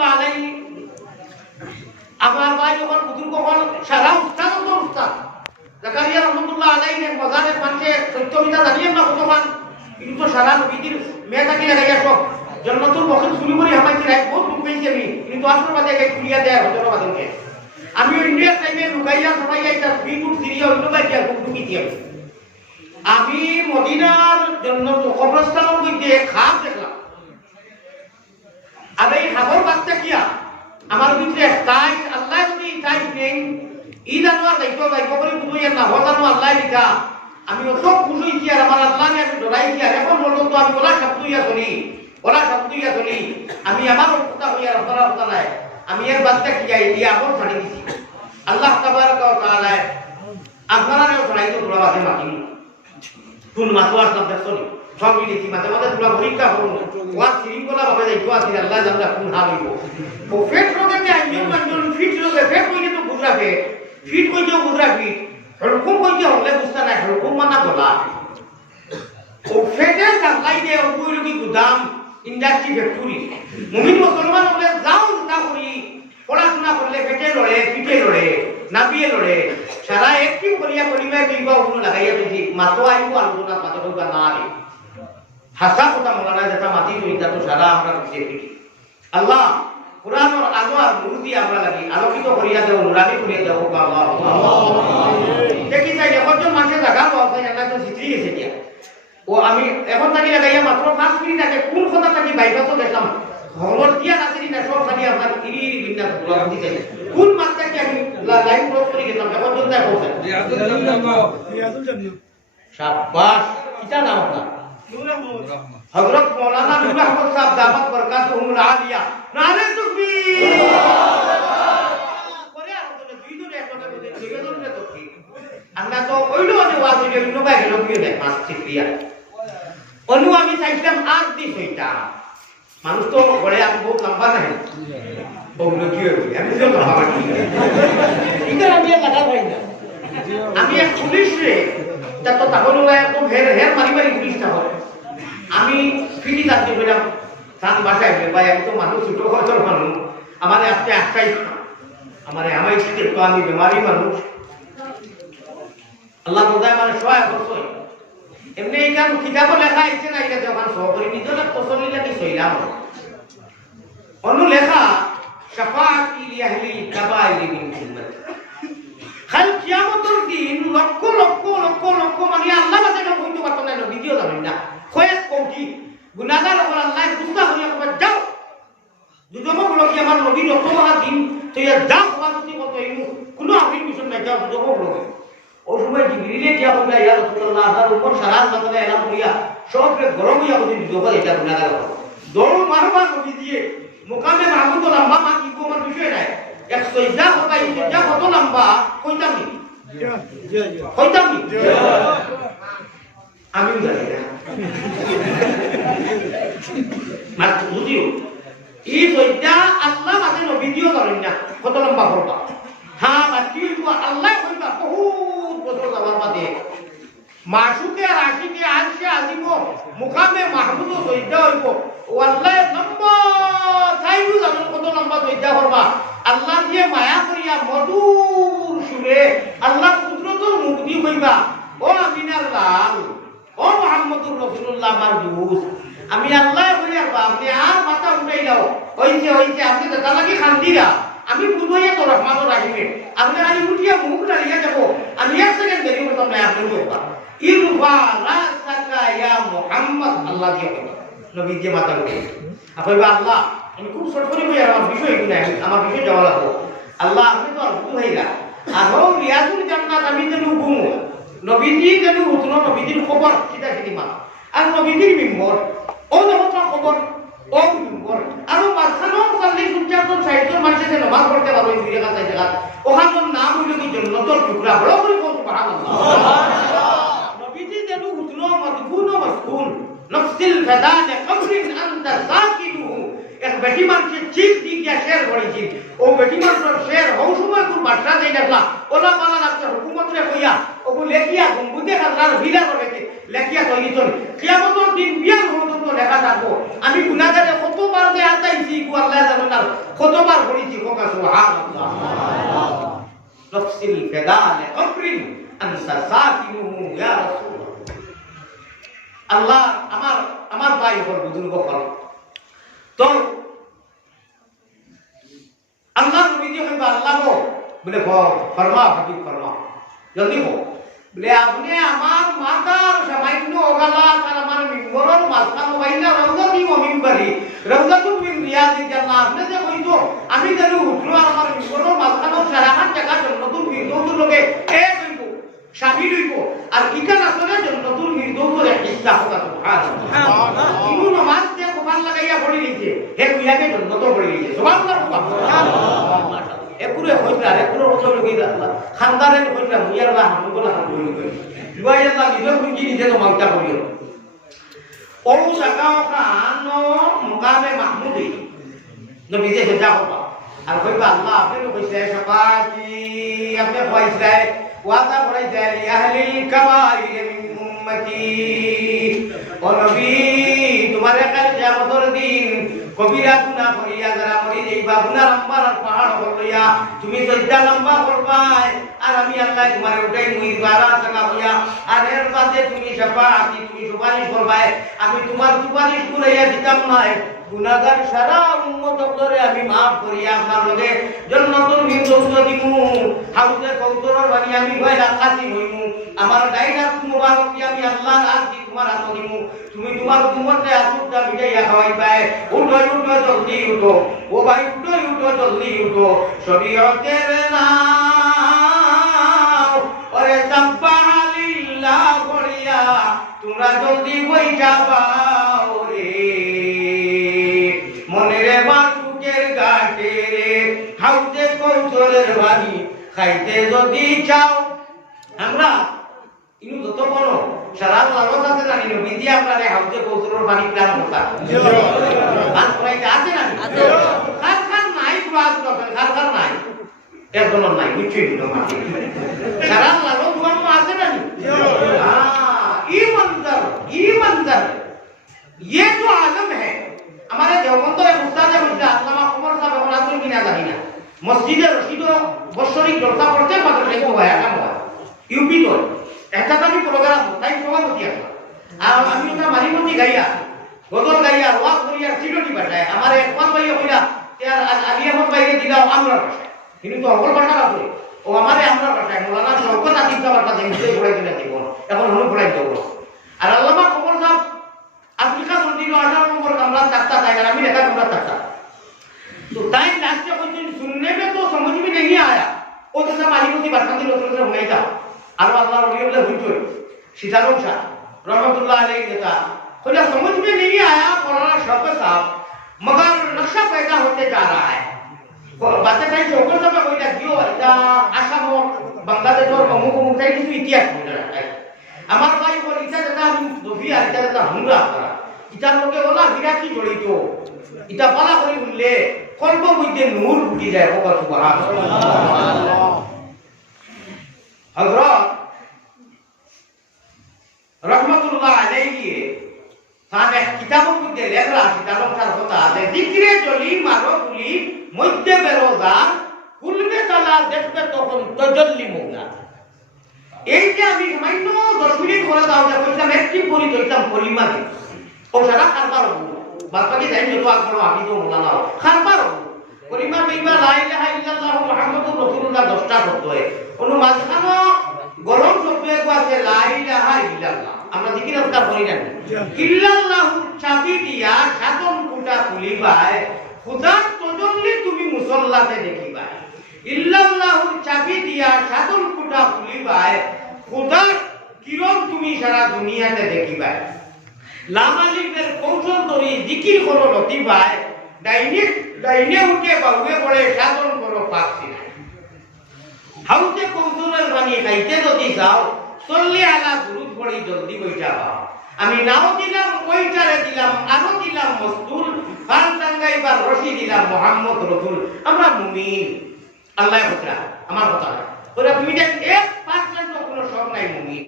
রহমতুল্লাহ আলাইহি আমার ভাই যখন বুজুর্গ হল সারা উস্তাদ তো উস্তাদ জাকারিয়া রহমতুল্লাহ আলাইহি এক বাজারের মানুষে সত্যবিদা জানিয়ে না কতমান কিন্তু সারা নবীজির মেয়েটাকে লাগাইয়া সব জন্নতুল বখত শুরু করি হামাইছি রাখ বহুত দুঃখ পেয়েছি আমি কিন্তু আসর বাদে গাই খুলিয়া দেয় হজরবাদকে আমি ইন্ডিয়ার টাইমে লুকাইয়া সবাই এটা ফিটুর সিরিয়া অন্য বাইকে খুব ঢুকিছি আমি মদিনার জন্য কবরস্থানের মধ্যে খাপ দেখলাম আর এই খাবার বাচ্চা কিয়া আমার ভিতরে তাই আল্লাহ যদি তাই নেই ঈদ আনোয়ার দায়িত্ব দায়িত্ব করে বুঝই না হজানো আল্লাহ লিখা আমি অত খুশি হয়েছি আর আমার আল্লাহ আমি ডরাইছি আর এখন বলতো তো আমি ওলা শব্দইয়া চলি আমি আমার কথা হইয়া রব্বানা কথা নাই আমি এর বাচ্চা কি যাই দিয়ে আমল ছাড়ি দিছি আল্লাহ তাবারক ওয়া তাআলা আপনারাও ছাড়াইতো তোলা বাজে মাটি কোন মাতোয়ার শব্দ শুনি সব মিলেছি মাঝে মাঝে তোলা পরীক্ষা করুন ওয়া শৃঙ্খলা ভাবে যাইতো আছে আল্লাহ জানলা কোন হাল হইব ও ফেট রোগে আইজন ফিট রোগে ফেট কইলে তো বুঝরাবে ফিট কইতে বুঝরাবি হলকুম কইতে হলে বুঝতা না হলকুম মানা বলা ও ফেটে সাপ্লাই দে ও কইলো গুদাম ইন্ডাস্ট্রি ফ্যাক্টরি মুমিন মুসলমান হলে যাও তা করি পড়াশোনা করলে ফেটে লড়ে পিঠে লড়ে নাবিয়ে লড়ে সারা একটি করিয়া করিবা কইবা ওগুলো লাগাইয়া দিছি মাতো আইবো আলোচনা মাতো কইবা না আরে হাসা কথা মলানা যেটা মাতি হইতা তো সারা আমরা পিছে পিঠে আল্লাহ কুরআনের আলো আর নূর দিয়ে আমরা লাগি আলোকিত করিয়া দাও নুরানি করিয়া দাও আল্লাহ দেখি চাই এখন মানুষে জায়গা পাওয়া যায় না তো জিতরি এসে দিয়া ও আমি এখন থাকি লাগাইয়া মাত্র 5 মিনিট আগে কোন কথা থাকি বাইপাসও দেখলাম খবর দিয়া নাচি না সব খালি আপনার ইরি বিন্যাস পুরো দিতে কোন মাত্রা কি আমি লাইভ ক্রস করে গেলাম এখন জন্য পৌঁছে রিয়াজুল জান্নাত শাবাশ কিটা নাম আপনার হযরত মাওলানা নূর আহমদ সাহেব দামাত বরকাতুহুল আলিয়া নারে তাকবীর করে আর তো দুই দূরে একটা দুই দূরে তো কি আমরা তো কইলো যে ওয়াজ হইলো ইনো ভাই গেল কি দেখ মাস ঠিকরিয়া অনু আমি চাইছিলাম আজ দিস হইতা মানুষ তো বড় আমি বহুত লম্বা নাই ওগুলো কি হবে আমি তো লম্বা ঠিক এটা আমি লাগা ভাই না আমি এক পুলিশ রে যত তাহলে একদম হের মারি পুলিশটা হয় আমি ফিরি যাচ্ছি বললাম সাত বাসায় ভাই আমি তো মানুষ ছোট বছর মানুষ আমার আজকে একটাই আমার আমার স্টেট তো আমি বেমারি মানুষ আল্লাহ বোধহয় মানে সহায় করছে এমনি এইখান কিতাবও লেখা আছে না এটা যখন সহকরি নিজের তসলি লাগি সইলাম অন্য লেখা শাফাআতি লিআহলিল কাবাইরি মিন উম্মতি কাল কিয়ামতের দিন লক্ষ লক্ষ লক্ষ লক্ষ মানে আল্লাহ বাদে না কইতে পারতো না ভিডিও জানেন না কয়েক কোটি গুনাহগার ওপর আল্লাহ গুস্তা হইয়া কবে যাও দুজমক লোক আমার নবী যত মহা দিন তো ইয়া যাও ওয়াজতি কত ইনু কোনো আমি মিশন না যাও দুজমক লোক ওই সময় জিবরিলে কি হবে ইয়া রাসূলুল্লাহ তার উপর সারা মাসলা এলাম করিয়া সবকে গরম হইয়া বলি দুজমক এটা গুনাহগার দৌড় মারবা নবী দিয়ে মুকামে মাহমুদ লম্বা মা কি কো আমার বিষয় নাই এক সইজা হবে সইজা কত লম্বা কইতাম নি কইতাম নি আমি জানি না মার বুঝিও এই সইজা আল্লাহ মাঝে নবী দিও করেন না কত লম্বা করবা হ্যাঁ বাকি আল্লাহ কইবা বহুত বছর যাওয়ার বাদে মাসুকে আর আশিকে আনছে আজিব মুকামে মাহমুদ সইজা হইব ও আল্লাহ লম্বা তাইও জানো কত লম্বা সইজা করবা আল্লাহ দিয়ে মায়া করিয়া মধুর সুরে আল্লাহ কুদরতের মুখ দি কইবা ও আমিনার লাল ও মুহাম্মদুর রাসূলুল্লাহ আমার দুস আমি আল্লাহ কইয়া আপনি আর মাথা উঠাই দাও হইছে আপনি দাদা লাগি খান্দিরা আমি বুঝাইয়া তো রহমাতুর রাহিমে আপনি খালি উঠিয়া মুখ দাঁড়িয়ে যাব আমি এক সেকেন্ড দেরি করতাম না আপনি বলবা ইরফা রাসাকা ইয়া মুহাম্মদ আল্লাহ দিয়ে কইবা নবী দিয়ে মাথা উঠে কইবা আল্লাহ আমি খুব ছোট করে কই আমার বিষয় কি নাই আমার বিষয় যাওয়া লাগবে আল্লাহ আপনি তো আর বুঝ হইলা আর রিয়াজুল জান্নাত আমি যেন ঘুমু নবীজি যেন উঠলো নবীজির খবর কিটা কিদিমা আর নবীজির মিম্বর ও নবতা খবর ও মিম্বর আর মাঝখানেও সাল্লি সুচারজন সাহিত্য মানুষের নামাজ পড়তে পারবে এই জায়গা চাই জায়গা ওখানে নাম হইল কি জান্নাতুল টুকরা বড় করে বল সুবহানাল্লাহ নবীজি যেন উঠলো মদফুন ও মাসকুন নফসিল ফাদান কবরিন আনতা সাকিনুহু এক বেটি মানুষের চিপ দি গিয়া শের করেছি ও বেটি মানুষের শের হও সময় কোন বাদশা দেই দেখলা ওলা মালা লাগছে হুকুমতরে কইয়া ওগু লেখিয়া গম্বুজে খাজরার ভিলা করেছে লেখিয়া কইছন কিয়ামতের দিন বিয়ার হতো তো লেখা থাকবো আমি গুনাহগারে কতবার যে আতাইছি গো আল্লাহ জানে না আপনার কতবার বলেছি কোকা সুবহানাল্লাহ নফসিল ফিদালে কবরিন আনসা সাকিনুহু ইয়া রাসূলুল্লাহ আল্লাহ আমার ভাই হল বুজুর্গ হল তো আল্লাহ নবীজি হইবা আল্লাহ গো বলে ফরমা হাবিব ফরমা জলদি হো বলে আপনি আমার মাতার সামান্য ওগালা আর আমার মিম্বরের মাঝখান বাইনা রওজা দি মিম্বরি রওজাতুল মিন রিয়াদিল জান্নাহ আপনি যে কইতো আমি জানি উঠলো আর আমার মিম্বরের মাঝখান সারাহাত জায়গা জান্নাতুল ফিরদৌসের লগে এক হইব শামিল হইব আর ইকান আসলে জান্নাতুল ফিরদৌসের হিস্সা হবে সুবহানাল্লাহ ইনু নামাজ যে কপাল লাগাইয়া পড়ি নিছে হে কুইয়াকে জান্নাত পড়ি নিছে সুবহানাল্লাহ সুবহানাল্লাহ একুরে হইতা একুরে রসল লগে আল্লাহ খানদারের হইতা মুয়ারলা হামগুলা হামগুলি কই দুয়াই আল্লাহ নিজে বুঝি নিজে তো মাংটা করিও ও সাকাও খান মুকামে মাহমুদি নবী যে হেজা হবা আর কইবা আল্লাহ আপনি কইছে সাফাতি আপনি কইছে ওয়াদা করাইছে আহলিল কাবাইর মিন উম্মতি ও নবী তোমারে কাল কিয়ামতের দিন কবিরা গুনাহ করিয়া যারা মরি যাইবা গুনাহ লম্বা পাহাড় হইয়া তুমি সজ্জা লম্বা করবাই আর আমি আল্লাহ তোমারে উঠাই মুই দ্বারা জায়গা হইয়া আর এর বাদে তুমি শাফাআতি তুমি সুপারিশ করবাই আমি তোমার সুপারিশ করাইয়া দিতাম না গুনাহগার সারা উম্মত করে আমি maaf করিয়া আপনার লগে জান্নাতুল ফিরদৌস দিমু হাউজে কৌসরের বাণী আমি ভাইরা কাছি হইমু আমার গায়দাত মুবারক কি আমি আল্লাহর হাত দি তোমার হাত দিমু তুমি তোমার উম্মতে আসুদা মিটাইয়া খাওয়াইবাই উঠো উঠো জলদি উঠো ও ভাই উঠো উঠো জলদি উঠো শরীয়তের নাও ওরে সাব্বাহালিল্লাহ করিয়া তোমরা জলদি বইটা পাও রে মনেরে বাটুকের ঘাটে রে হাউজে কৌশলের বাণী খাইতে যদি চাও আমরা ইনু যত বড় সারা লালস আছে জানি নবীজি আপনারে হাউজে কৌশলের বাণী প্ল্যান করতা আর করাইতে আছে না আছে খান নাই প্লাস করতে খান নাই একজন নাই বুঝছি না মাটি সারা লালস দুয়াম আছে না ईमानदार ये जो आलम है हमारे देवबंद उस्ताद अल्लामा उमर साहब बनातुल किना জানি না মসজিদে রশিদ বছরিক জলসা করতে পারে দেখো ভাই কাম হয় ইউপি তো একটা আমি প্রোগ্রাম তাই সভাপতি আছে আর আমি ওটা মারিমতি গাইয়া গজল গাইয়া ওয়াজ করিয়া সিডটি বাটায় আমার এক পাঁচ ভাই কইরা আর আলিয়া মত ভাইকে দিলাম আমরা ভাষা কিন্তু তো অকল ভাষা আছে ও আমারে আমরা ভাষায় মোলানা শওকত আদিব সাহেবের কাছে নিজে পড়াই দিলে দিব এখন হলো পড়াই দেব আর আল্লামা কমর সাহেব আফ্রিকা মন্দির 18 নম্বর কামরা তাকতা তাই আমি দেখা কামরা তাকতা तो टाइम लास्ट में कोई सुनने में तो समझ में नहीं आया वो तो सब आलिमती बरकती लोगों से होने था और अल्लाह रबी अल्लाह हुई सितारों सा रहमतुल्लाह अलैहि देता तो जब समझ में नहीं आया मौलाना शौकत साहब मगर नक्शा पैदा होते जा रहा है बातें कहीं शौकत साहब कोई ना क्यों इतना आशा हो बांग्लादेश और मम्मू को मुक्ताई किसी इतिहास में रहा है हमारे भाई को इतना ज्यादा हम दोफिया इतना ज्यादा हमला करा इतना लोग बोला विराट की जोड़ी तो इतना बड़ा कोई उल्ले कल्प मध्य नूर फुटी जाए होगा सुबहानाल्लाह हजरत रहमतुल्लाह अलैहि তার এক কিতাবের মধ্যে লেখা আছে তার কথা আছে জিকিরে জলি মারো গুলি মধ্যে বেরোজা কুলবে তালা দেখবে তখন তজল্লি মুগলা এই যে আমি মাইন্য 10 মিনিট করে দাও যে কইতাম একটি পড়ি কইতাম কলিমা দি ও সারা কারবার বাকি যাই যত আগবড় আমি তো মোলানা খারবার কলিমা কইবা লা ইলাহা ইল্লাল্লাহ মুহাম্মাদুর রাসূলুল্লাহ 10টা শব্দ হয় কোন মাঝখানো গরম শব্দ আছে লা ইলাহা ইল্লাল্লাহ আমরা জিকির আজকার করি না ইল্লাল্লাহু চাবি দিয়া সাতন কুটা খুলিবাই খুদার তজল্লি তুমি মুসল্লাতে দেখিবাই ইল্লাল্লাহু চাবি দিয়া সাতন কুটা খুলিবাই খুদার কিরণ তুমি সারা দুনিয়াতে দেখিবাই লামালিকের কৌশল ধরি জিকির করো লতিবাই ডাইনে উঠে বাউয়ে পড়ে সাধন করো পাচ্ছি না হাউসে কৌশলের বাণী খাইতে যদি যাও চললে আলা দুরুদ পড়ি জলদি বইটা পাও আমি নাও দিলাম কইটারে দিলাম আরো দিলাম মস্তুল ফান টাঙ্গাইবার রশি দিলাম মুহাম্মদ রাসূল আমরা মুমিন আল্লাহ কথা আমার কথা ওরা তুমি 1% কোনো শক নাই মুমিন